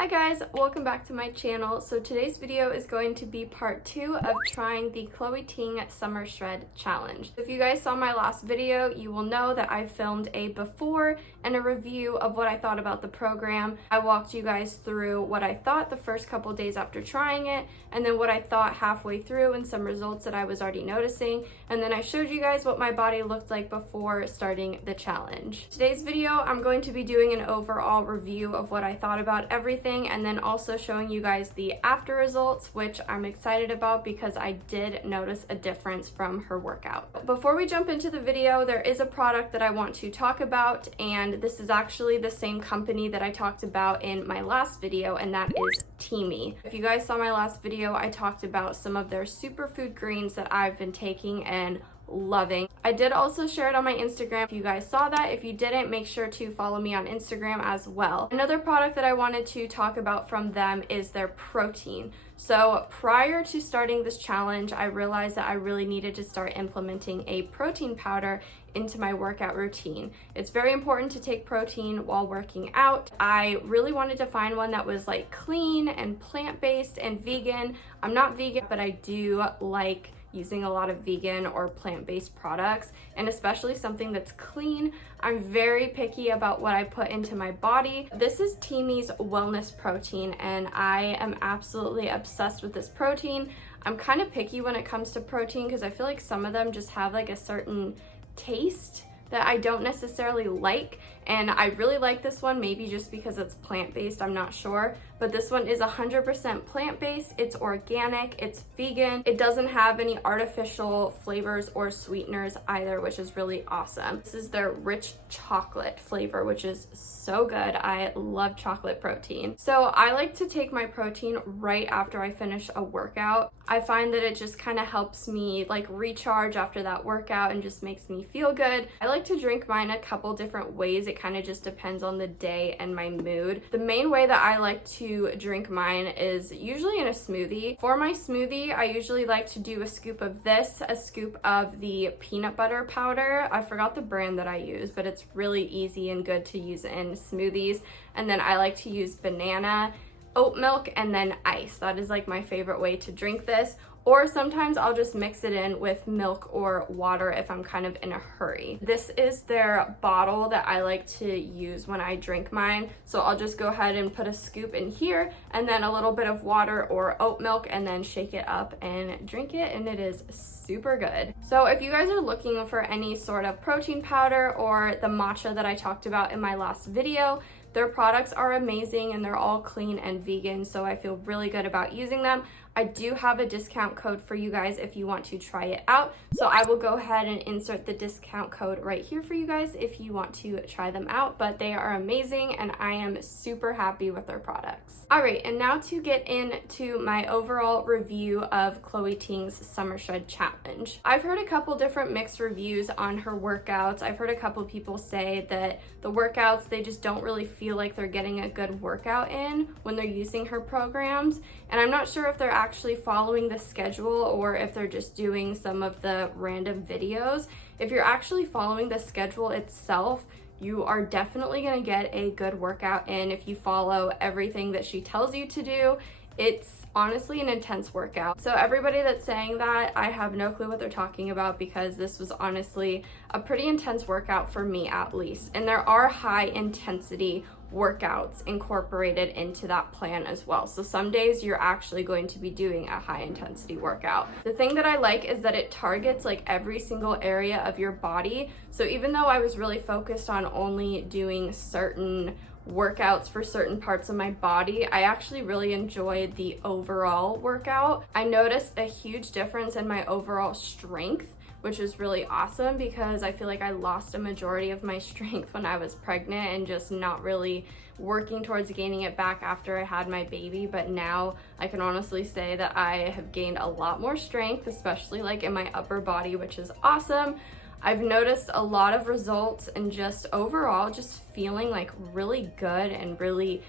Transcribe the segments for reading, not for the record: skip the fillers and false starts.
Hi guys, welcome back to my channel. So today's video is going to be part 2 of trying the Ting Summer Shred Challenge. If you guys saw my last video, you will know that I filmed a before and a review of what I thought about the program. I walked you guys through what I thought the first couple days after trying it, and then what I thought halfway through and some results that I was already noticing, and then I showed you guys what my body looked like before starting the challenge. Today's video, I'm going to be doing an overall review of what I thought about everything, and then also showing you guys the after results, which I'm excited about because I did notice a difference from her workout. Before we jump into the video, there is a product that I want to talk about, and this is actually the same company that I talked about in my last video, and that is TEAMI. If you guys saw my last video, I talked about some of their superfood greens that I've been taking and loving. I did also share it on my Instagram if you guys saw that. If you didn't, make sure to follow me on Instagram as well. Another product that I wanted to talk about from them is their protein. So prior to starting this challenge, I realized that I really needed to start implementing a protein powder into my workout routine. It's very important to take protein while working out. I really wanted to find one that was like clean and plant-based and vegan. I'm not vegan, but I do like using a lot of vegan or plant-based products, and especially something that's clean. I'm very picky about what I put into my body. This is TEAMI's Wellness Protein, and I am absolutely obsessed with this protein. I'm kind of picky when it comes to protein because I feel like some of them just have like a certain taste that I don't necessarily like, and I really like this one, maybe just because it's plant-based, I'm not sure, but this one is 100% plant-based, it's organic, it's vegan, it doesn't have any artificial flavors or sweeteners either, which is really awesome. This is their rich chocolate flavor, which is so good. I love chocolate protein. So I like to take my protein right after I finish a workout. I find that it just kind of helps me like recharge after that workout and just makes me feel good. I like to drink mine a couple different ways. It kind of just depends on the day and my mood. The main way that I like to drink mine is usually in a smoothie. For my smoothie, I usually like to do a scoop of this, a scoop of the peanut butter powder. I forgot the brand that I use, but it's really easy and good to use in smoothies. And then I like to use banana, oat milk, and then ice. That is like my favorite way to drink this. Or sometimes I'll just mix it in with milk or water if I'm kind of in a hurry. This is their bottle that I like to use when I drink mine. So I'll just go ahead and put a scoop in here and then a little bit of water or oat milk and then shake it up and drink it, and it is super good. So if you guys are looking for any sort of protein powder or the matcha that I talked about in my last video, their products are amazing and they're all clean and vegan, so I feel really good about using them. I do have a discount code for you guys if you want to try it out, so I will go ahead and insert the discount code right here for you guys if you want to try them out, but they are amazing and I am super happy with their products. Alright, and now to get into my overall review of Ting's Summer Shred Challenge. I've heard a couple different mixed reviews on her workouts. I've heard a couple people say that the workouts, they just don't really feel like they're getting a good workout in when they're using her programs, and I'm not sure if they're actually following the schedule or if they're just doing some of the random videos. If you're actually following the schedule itself, you are definitely going to get a good workout in if you follow everything that she tells you to do. It's honestly an intense workout. So everybody that's saying that, I have no clue what they're talking about, because this was honestly a pretty intense workout for me at least. And there are high intensity workouts incorporated into that plan as well. So some days you're actually going to be doing a high intensity workout. The thing that I like is that it targets like every single area of your body. So even though I was really focused on only doing certain workouts for certain parts of my body, I actually really enjoyed the overall workout. I noticed a huge difference in my overall strength, which is really awesome because I feel like I lost a majority of my strength when I was pregnant and just not really working towards gaining it back after I had my baby. But now I can honestly say that I have gained a lot more strength, especially like in my upper body, which is awesome. I've noticed a lot of results and just overall just feeling like really good and really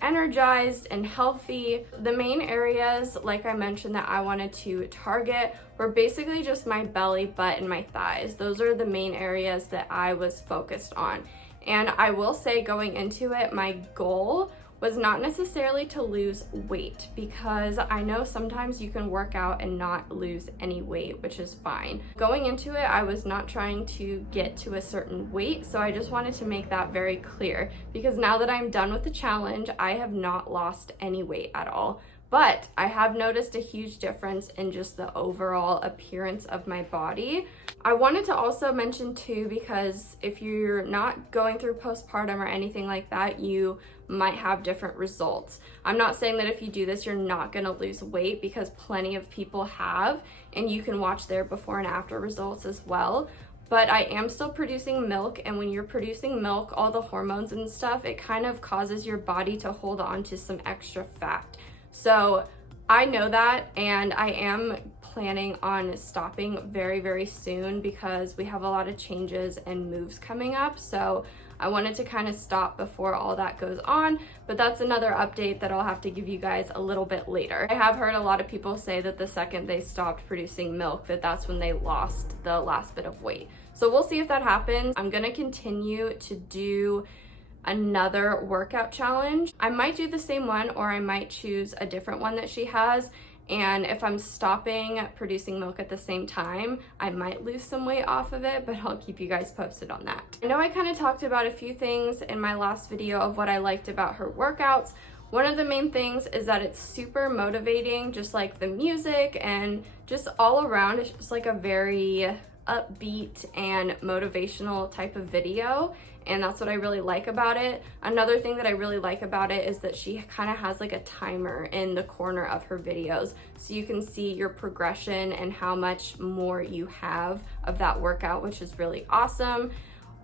energized and healthy. The main areas, like I mentioned, that I wanted to target were basically just my belly, butt, and my thighs. Those are the main areas that I was focused on. And I will say, going into it, my goal was not necessarily to lose weight, because I know sometimes you can work out and not lose any weight, which is fine. Going into it, I was not trying to get to a certain weight, so I just wanted to make that very clear, because now that I'm done with the challenge, I have not lost any weight at all. But I have noticed a huge difference in just the overall appearance of my body. I wanted to also mention too, because if you're not going through postpartum or anything like that, you might have different results. I'm not saying that if you do this, you're not gonna lose weight, because plenty of people have, and you can watch their before and after results as well. But I am still producing milk, and when you're producing milk, all the hormones and stuff, it kind of causes your body to hold on to some extra fat. So I know that, and I am planning on stopping very, very soon, because we have a lot of changes and moves coming up. So I wanted to kind of stop before all that goes on, but that's another update that I'll have to give you guys a little bit later. I have heard a lot of people say that the second they stopped producing milk, that's when they lost the last bit of weight. So we'll see if that happens. I'm gonna continue to do another workout challenge. I might do the same one, or I might choose a different one that she has. And if I'm stopping producing milk at the same time, I might lose some weight off of it, but I'll keep you guys posted on that. I know I kind of talked about a few things in my last video of what I liked about her workouts. One of the main things is that it's super motivating, just like the music and just all around. It's just like a very upbeat and motivational type of video, and that's what I really like about it. Another thing that I really like about it is that she kind of has like a timer in the corner of her videos, so you can see your progression and how much more you have of that workout, which is really awesome.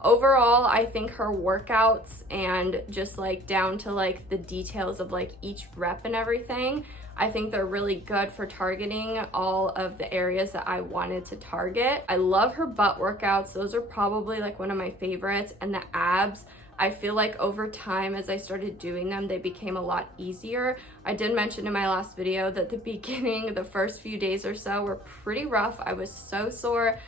Overall, I think her workouts, and just like down to like the details of like each rep and everything, I think they're really good for targeting all of the areas that I wanted to target. I love her butt workouts. Those are probably like one of my favorites. And the abs, I feel like over time, as I started doing them, they became a lot easier. I did mention in my last video that the beginning, the first few days or so were pretty rough. I was so sore,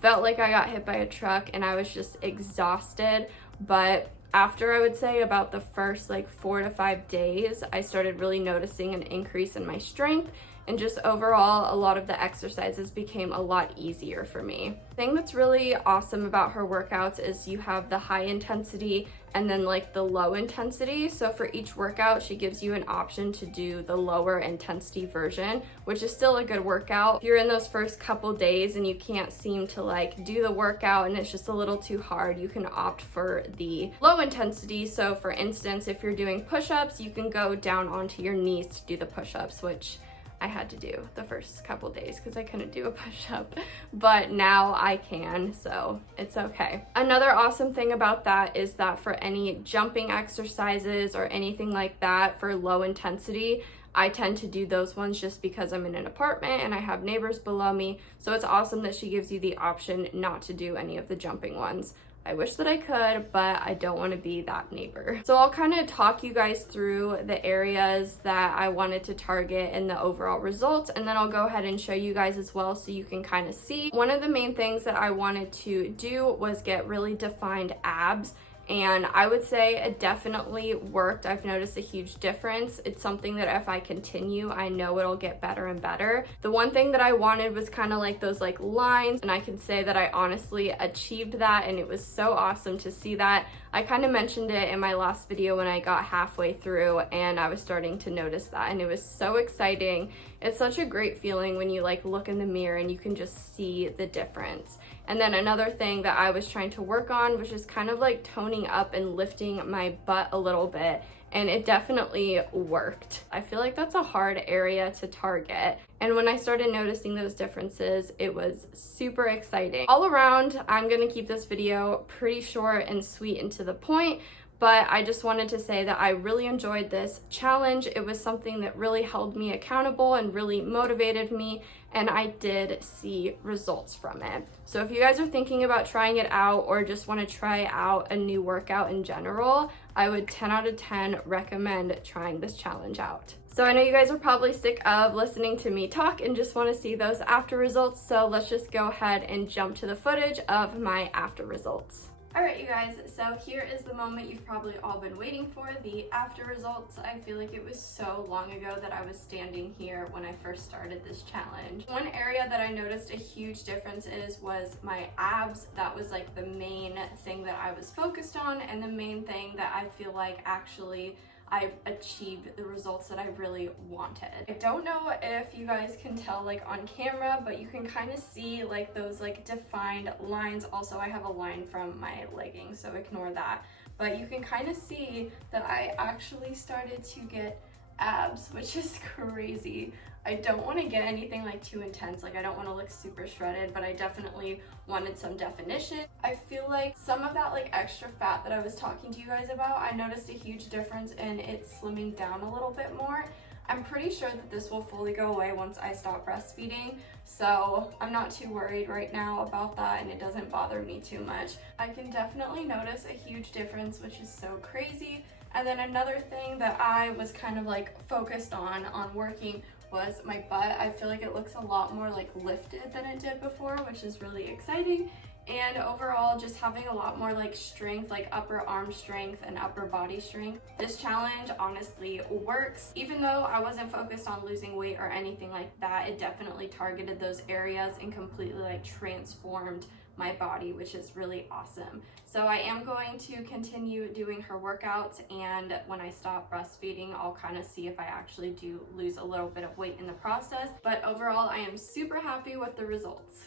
felt like I got hit by a truck, and I was just exhausted. But after, I would say, about the first like 4 to 5 days, I started really noticing an increase in my strength, and just overall, a lot of the exercises became a lot easier for me. The thing that's really awesome about her workouts is you have the high intensity and then like the low intensity. So for each workout, she gives you an option to do the lower intensity version, which is still a good workout. If you're in those first couple days and you can't seem to like do the workout and it's just a little too hard, you can opt for the low intensity. So for instance, if you're doing push-ups, you can go down onto your knees to do the push-ups, which I had to do the first couple days because I couldn't do a push-up, but now I can, so it's okay. Another awesome thing about that is that for any jumping exercises or anything like that for low intensity, I tend to do those ones just because I'm in an apartment and I have neighbors below me, so it's awesome that she gives you the option not to do any of the jumping ones. I wish that I could, but I don't want to be that neighbor. So I'll kind of talk you guys through the areas that I wanted to target and the overall results, and then I'll go ahead and show you guys as well so you can kind of see. One of the main things that I wanted to do was get really defined abs, and I would say it definitely worked. I've noticed a huge difference. It's something that if I continue, I know it'll get better and better. The one thing that I wanted was kind of like those like lines, and I can say that I honestly achieved that, and it was so awesome to see that. I kind of mentioned it in my last video when I got halfway through and I was starting to notice that, and it was so exciting. It's such a great feeling when you like look in the mirror and you can just see the difference. And then another thing that I was trying to work on was just kind of like toning up and lifting my butt a little bit, and it definitely worked. I feel like that's a hard area to target, and when I started noticing those differences, it was super exciting. All around, I'm gonna keep this video pretty short and sweet and to the point, but I just wanted to say that I really enjoyed this challenge. It was something that really held me accountable and really motivated me, and I did see results from it. So if you guys are thinking about trying it out or just want to try out a new workout in general, I would 10 out of 10 recommend trying this challenge out. So I know you guys are probably sick of listening to me talk and just want to see those after results, so let's just go ahead and jump to the footage of my after results. Alright you guys, so here is the moment you've probably all been waiting for, the after results. I feel like it was so long ago that I was standing here when I first started this challenge. One area that I noticed a huge difference was my abs. That was like the main thing that I was focused on, and the main thing that I feel like actually I achieved the results that I really wanted. I don't know if you guys can tell like on camera, but you can kind of see like those like defined lines. Also, I have a line from my leggings, so ignore that. But you can kind of see that I actually started to get abs, which is crazy. I don't want to get anything like too intense, like I don't want to look super shredded, but I definitely wanted some definition. I feel like some of that like extra fat that I was talking to you guys about, I noticed a huge difference in it slimming down a little bit more. I'm pretty sure that this will fully go away once I stop breastfeeding, so I'm not too worried right now about that, and it doesn't bother me too much. I can definitely notice a huge difference, which is so crazy. And then another thing that I was kind of like focused on working was my butt. I feel like it looks a lot more like lifted than it did before, which is really exciting. And overall, just having a lot more like strength, like upper arm strength and upper body strength. This challenge honestly works. Even though I wasn't focused on losing weight or anything like that, it definitely targeted those areas and completely like transformed my body, which is really awesome. So I am going to continue doing her workouts, and when I stop breastfeeding, I'll kind of see if I actually do lose a little bit of weight in the process. But overall, I am super happy with the results.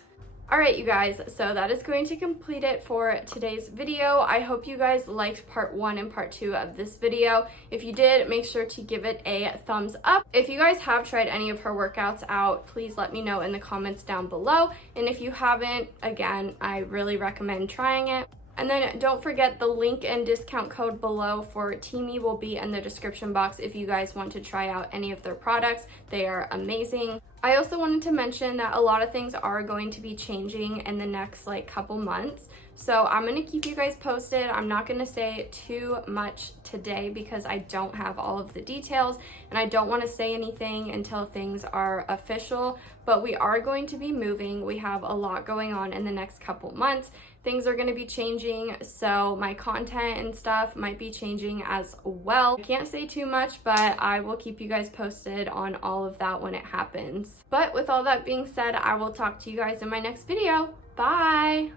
Alright you guys, so that is going to complete it for today's video. I hope you guys liked part 1 and part 2 of this video. If you did, make sure to give it a thumbs up. If you guys have tried any of her workouts out, please let me know in the comments down below. And if you haven't, again, I really recommend trying it. And then don't forget, the link and discount code below for TEAMI will be in the description box if you guys want to try out any of their products. They are amazing. I also wanted to mention that a lot of things are going to be changing in the next like couple months. So I'm going to keep you guys posted. I'm not going to say too much today because I don't have all of the details, and I don't want to say anything until things are official, but we are going to be moving. We have a lot going on in the next couple months. Things are going to be changing, so my content and stuff might be changing as well. I can't say too much, but I will keep you guys posted on all of that when it happens. But with all that being said, I will talk to you guys in my next video. Bye!